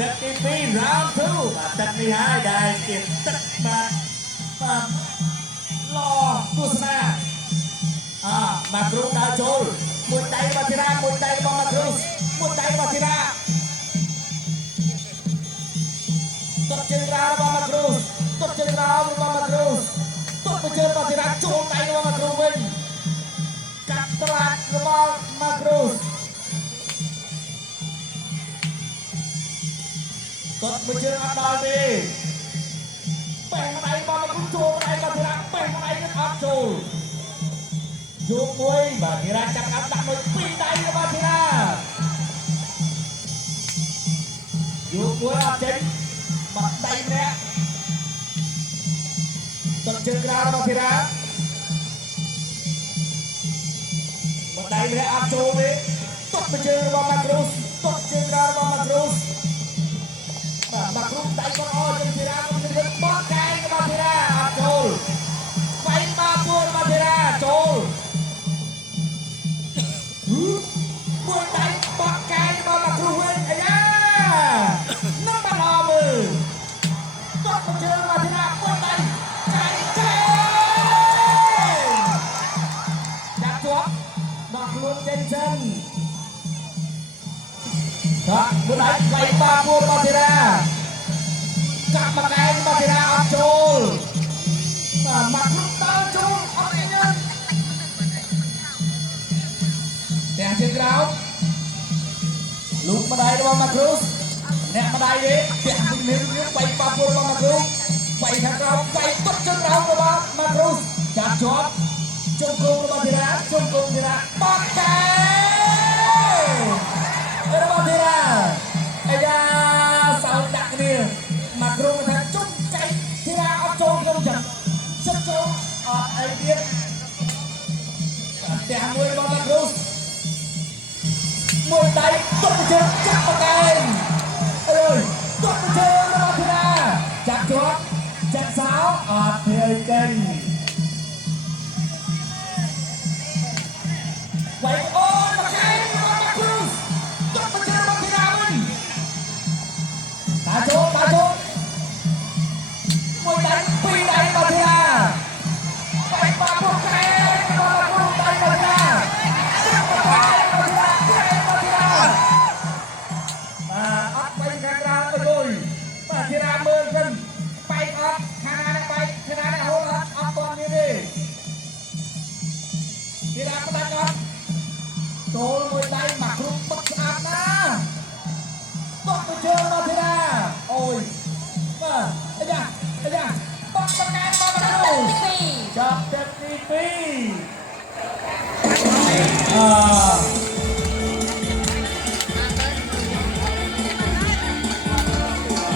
ទឹកទី2 round 2បាទទឹកនេះហើយដែលជាទឹកបាទឡទស្សនាមកគ្រូដើរចូលមួយដៃរបស់ធីរ៉ាមួយដៃរបស់មកគ្រូមួយដៃរបស់ធីរ៉ាទុកជើងក្រៅរបស់មកគ្រូទុកជើងក្រៅរបស់មកគ្រូទុកមួយជើងរបស់ធីរ៉ាចូលដៃរបស់មកគ្រូវិញកាត់ត្រាក់របស់មកគ្រូទុកមួយជើងអត់ដល់ទេបែរម្ដាយរបស់មកគ្រូចូលម្ដាយរបស់ធីរ៉ាបែរម្ដាយនឹងអត់ចូលយកមួយបាទធីរ៉ាចាប់អាប់ដាក់មួយពីរដៃរបស់ធីរ៉ាយកមួយអត់ចេញបាត់ដៃម្នាក់ទុកជើងក្រៅរបស់ធីរ៉ាបាត់ដៃម្នាក់អត់ចូលទេទុកមួយជើងរបស់ម៉ាក់គ្រូសទុកជើងក្រៅរបស់ម៉ាក់គ្រូសបាទម៉ាក់គ្រូសដៃគាត់អស់ជាងធីរ៉ាគាត់ទៅបោះកែងរបស់ធីរ៉ាអត់ចូលវាយបាពួររបស់ធីរ៉ាចូលមួយដៃបោះកែងរបស់ម៉ាក់គ្រូសវិញអាយ៉ានឹងបានអមមើលទុកមួយជើងរបស់ធីរ៉ាមួយដៃកែងចាប់ជាប់ដល់ខ្លួនចេញសិនបាទមួយដៃវាយបាពួររបស់ធីរ៉ាកាប់មកកែងរបស់ធីរ៉ាអត់ចូលបាទម៉ាក់គ្រូសដើរចូលអត់ញ៉ាំតែជើងក្រោមលូកម្ដាយរបស់ម៉ាក់គ្រូសអ្នកម្ដាយទេពាក់វិញនេះវាបាពួររបស់ម៉ាក់គ្រូសវាយខាងក្រោមវាយទុកជើងក្រោមរបស់ម៉ាក់គ្រូសចាប់ជាប់ជង្គង់របស់ធីរ៉ាជង្គង់ធីរ៉ាបោះកែរបស់ធីរ៉ាអាយ៉ាសោតដាក់គ្នាម៉ាក់គ្រូសថាជុំកែធីរ៉ាអត់ចូលក្នុងចឹងសិតចូលអត់អីទៀតតែមួយរបស់ម៉ាក់គ្រូសមួយដៃទុកជើងចាប់មកកែងអើយទុកជើងរបស់ធីរ៉ាចាប់ជាប់ចាក់សោអត់ធ្វើចេញវាយអូនមកកែងរបស់ម៉ាក់គ្រូសទុកជើងរបស់ធីរ៉ាវិញតាចូលមួយដៃពីរដៃរបស់ធីរ៉ាវាយបាពួរកែងរបស់ម៉ាក់គ្រូសដៃរបស់ធីរ៉ាអត់បែកខាងក្រៅទៅលុយបាទធីរ៉ាមើលសិនបែកអត់ខាងណាបែកខាងណាហូរអត់ទាន់នេះទេធីរ៉ាផ្ដាច់អត់ចូលមួយដៃម៉ាក់គ្រូសបឹកស្អាតណាទុកទៅជើងរបស់ធីរ៉ាអូយបាទអាយ៉ាបោះបកែមកម៉ាក់គ្រូសចាប់ទឹកទី2